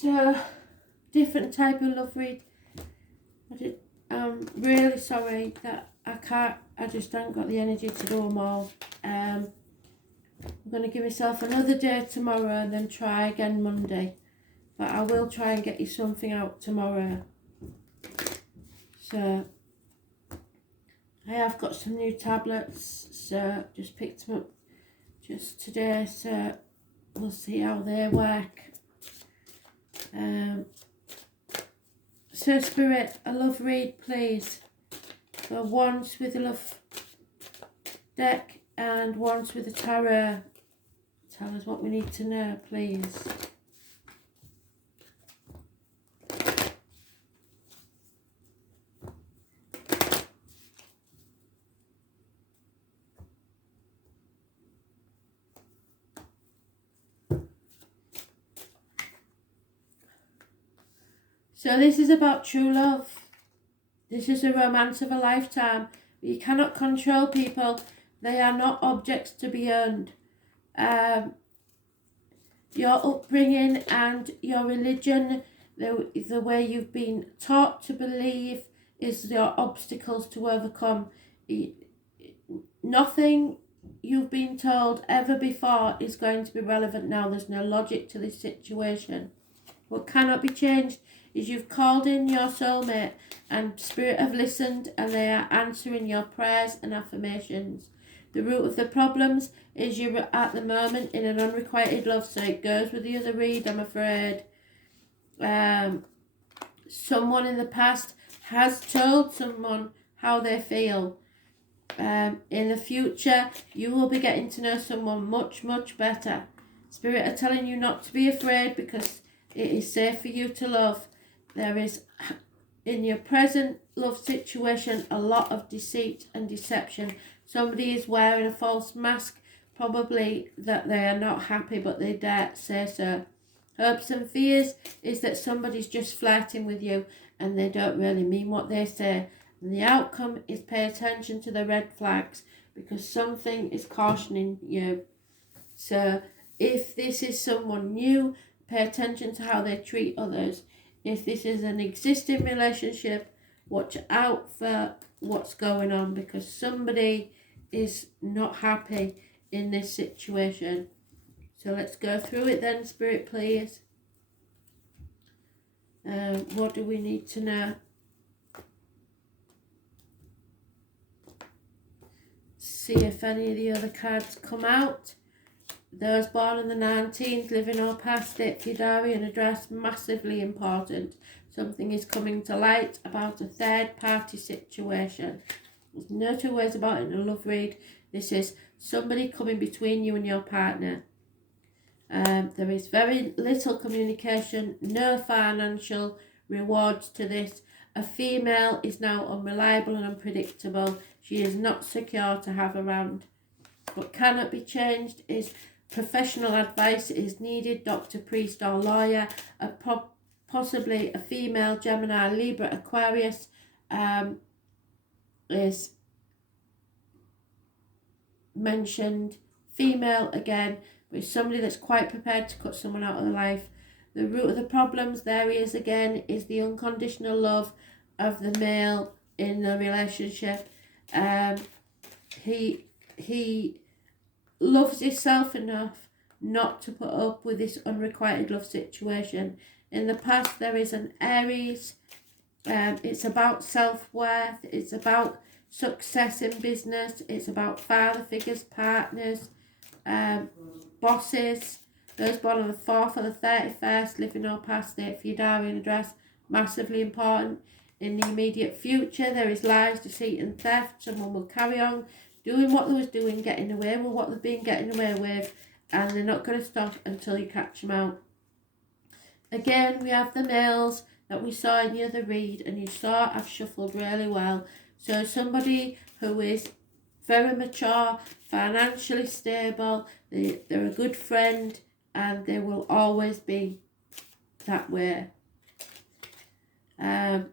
So, different type of love read. I'm really sorry that I just haven't got the energy to do them all. I'm going to give myself another day tomorrow and then try again Monday. But I will try and get you something out tomorrow. So, I have got some new tablets, so just picked them up just today, so we'll see how they work. So Spirit, a love read please. So once with the love deck and once with the tarot. Tell us what we need to know, please. So this is about true love. This is a romance of a lifetime. You cannot control people. They are not objects to be owned. Your upbringing and your religion, the way you've been taught to believe, is your obstacles to overcome. Nothing you've been told ever before is going to be relevant now. There's no logic to this situation. What cannot be changed is you've called in your soulmate and Spirit have listened and they are answering your prayers and affirmations. The root of the problems is you're at the moment in an unrequited love, so it goes with the other read, I'm afraid. Someone in the past has told someone how they feel. In the future, you will be getting to know someone much, much better. Spirit are telling you not to be afraid because it is safe for you to love. There is, in your present love situation, a lot of deceit and deception. Somebody is wearing a false mask, probably that they are not happy, but they dare say so. Hopes and fears is that somebody's just flirting with you and they don't really mean what they say. And the outcome is pay attention to the red flags because something is cautioning you. So if this is someone new, pay attention to how they treat others. If this is an existing relationship, watch out for what's going on because somebody is not happy in this situation. So let's go through it then, Spirit, please. What do we need to know? See if any of the other cards come out. Those born on the 19th, living or past it, your diary and address, massively important. Something is coming to light about a third party situation. There's no two ways about it in a love read. This is somebody coming between you and your partner. There is very little communication, no financial rewards to this. A female is now unreliable and unpredictable. She is not secure to have around. What cannot be changed is professional advice is needed, doctor, priest or lawyer, possibly a female, Gemini, Libra, Aquarius is mentioned. Female again, but somebody that's quite prepared to cut someone out of their life. The root of the problems, there he is again, is the unconditional love of the male in the relationship. He loves himself enough not to put up with this unrequited love situation. In the past, there is an Aries. It's about self-worth. It's about success in business. It's about father figures, partners, bosses. Those born on the 4th or the 31st, living or past it, for your diary and address, massively important. In the immediate future, there is lies, deceit and theft. Someone will carry on doing what they was doing, getting away with what they've been getting away with, and they're not going to stop until you catch them out. Again, we have the males that we saw in the other read, and you saw I've shuffled really well. So somebody who is very mature, financially stable, they're a good friend, and they will always be that way. In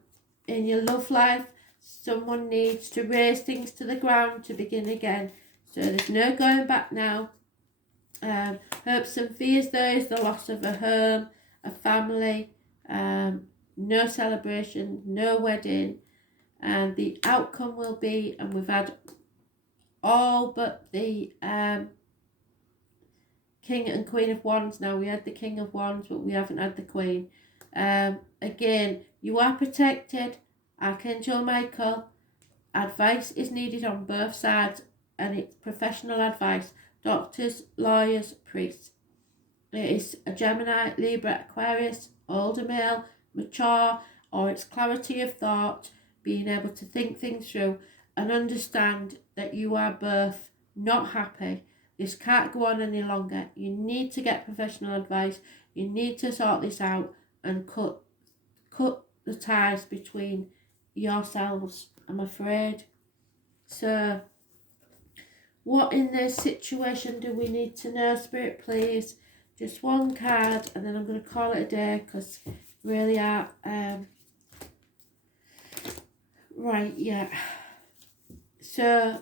your love life, someone needs to raise things to the ground to begin again. So there's no going back now. Hopes and fears, there is the loss of a home, a family, no celebration, no wedding, and the outcome will be, and we've had all but the King and Queen of Wands now. We had the King of Wands, but we haven't had the Queen. Again, you are protected. Archangel Michael, advice is needed on both sides, and it's professional advice. Doctors, lawyers, priests. It is a Gemini, Libra, Aquarius, older male, mature, or it's clarity of thought, being able to think things through and understand that you are both not happy. This can't go on any longer. You need to get professional advice. You need to sort this out and cut the ties between yourselves, I'm afraid. So, what in this situation do we need to know, Spirit, please? Just one card, and then I'm going to call it a day, because really are... right, yeah. So,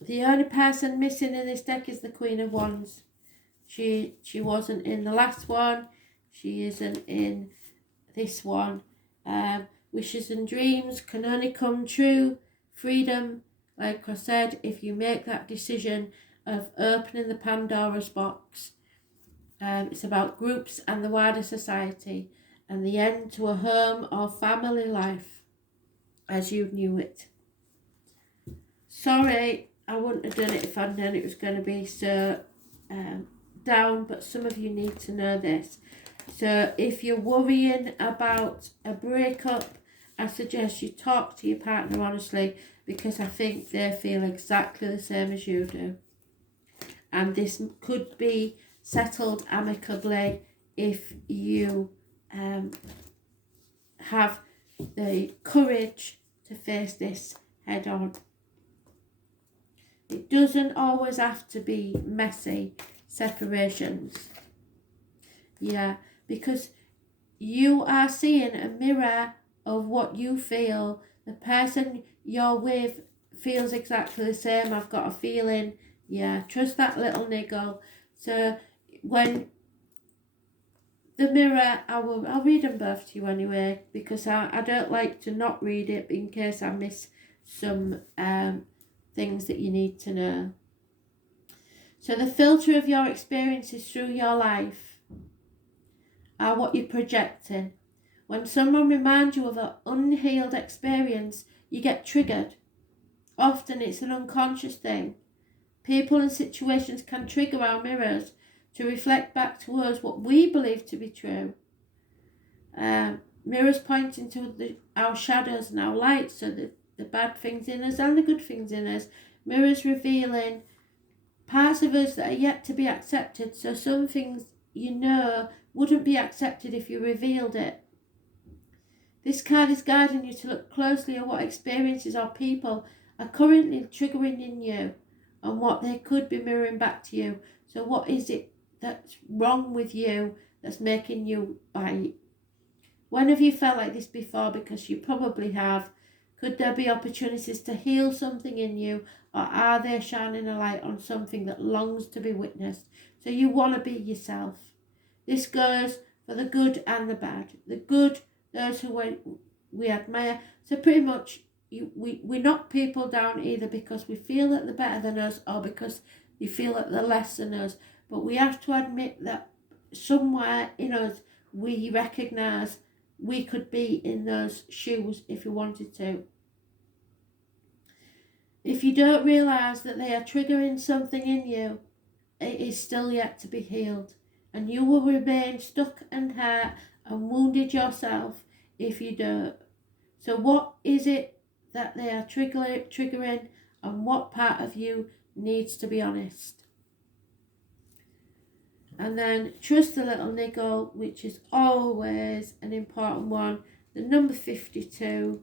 the only person missing in this deck is the Queen of Wands. She wasn't in the last one. She isn't in this one. Wishes and dreams can only come true. Freedom, like I said, if you make that decision of opening the Pandora's box. It's about groups and the wider society, and the end to a home or family life as you knew it. Sorry, I wouldn't have done it if I'd known it was going to be so down, but some of you need to know this. So if you're worrying about a breakup, I suggest you talk to your partner honestly, because I think they feel exactly the same as you do. And this could be settled amicably if you have the courage to face this head on. It doesn't always have to be messy separations. Yeah, because you are seeing a mirror of what you feel. The person you're with feels exactly the same. I've got a feeling. Yeah, trust that little niggle. So when the mirror, I'll read them both to you anyway, because I don't like to not read it in case I miss some things that you need to know. So the filter of your experiences through your life are what you're projecting. When someone reminds you of an unhealed experience, you get triggered. Often it's an unconscious thing. People and situations can trigger our mirrors to reflect back to us what we believe to be true. Mirrors pointing to our shadows and our lights, so the bad things in us and the good things in us. Mirrors revealing parts of us that are yet to be accepted, so some things you know wouldn't be accepted if you revealed it. This card is guiding you to look closely at what experiences or people are currently triggering in you and what they could be mirroring back to you. So what is it that's wrong with you that's making you bite? When have you felt like this before? Because you probably have. Could there be opportunities to heal something in you, or are they shining a light on something that longs to be witnessed? So you want to be yourself. This goes for the good and the bad. The good, those who we admire. So pretty much we knock people down either because we feel that they're better than us or because we feel that they're less than us. But we have to admit that somewhere in us we recognise we could be in those shoes if we wanted to. If you don't realise that they are triggering something in you, it is still yet to be healed. And you will remain stuck and hurt and wounded yourself if you don't. So what is it that they are triggering, and what part of you needs to be honest? And then trust the little niggle, which is always an important one. The number 52.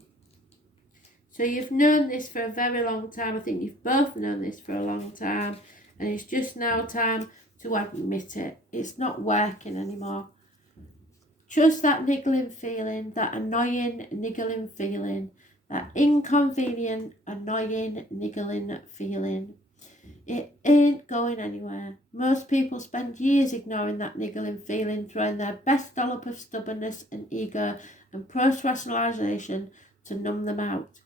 So you've known this for a very long time. I think you've both known this for a long time. And it's just now time to admit it. It's not working anymore. Trust that niggling feeling, that annoying niggling feeling, that inconvenient, annoying niggling feeling. It ain't going anywhere. Most people spend years ignoring that niggling feeling, throwing their best dollop of stubbornness and ego and post-rationalisation to numb them out.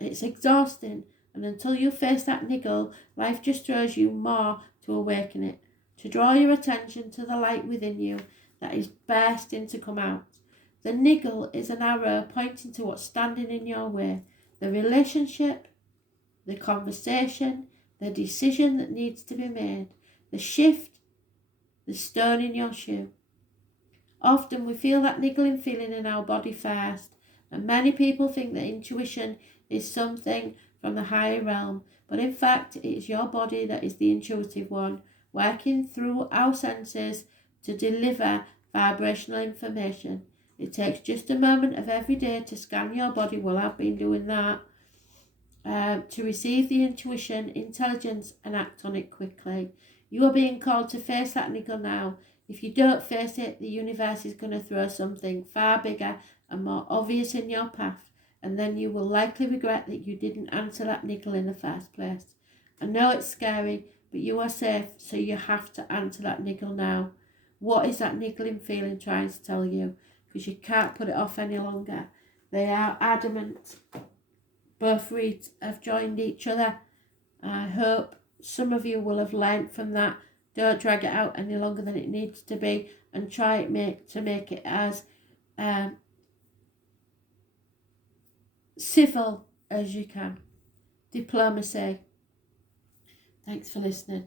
It's exhausting, and until you face that niggle, life just throws you more to awaken it, to draw your attention to the light within you that is bursting to come out. The niggle is an arrow pointing to what's standing in your way, the relationship, the conversation, the decision that needs to be made, the shift, the stone in your shoe. Often we feel that niggling feeling in our body first, and many people think that intuition is something from the higher realm, but in fact it is your body that is the intuitive one, working through our senses to deliver vibrational information. It takes just a moment of every day to scan your body, well, I've been doing that, to receive the intuition, intelligence, and act on it quickly. You are being called to face that niggle now. If you don't face it, the universe is going to throw something far bigger and more obvious in your path, and then you will likely regret that you didn't answer that niggle in the first place. I know it's scary, but you are safe, so you have to answer that niggle now. What is that niggling feeling trying to tell you? Because you can't put it off any longer. They are adamant. Both reads have joined each other. I hope some of you will have learnt from that. Don't drag it out any longer than it needs to be, and try to make it as civil as you can. Diplomacy. Thanks for listening.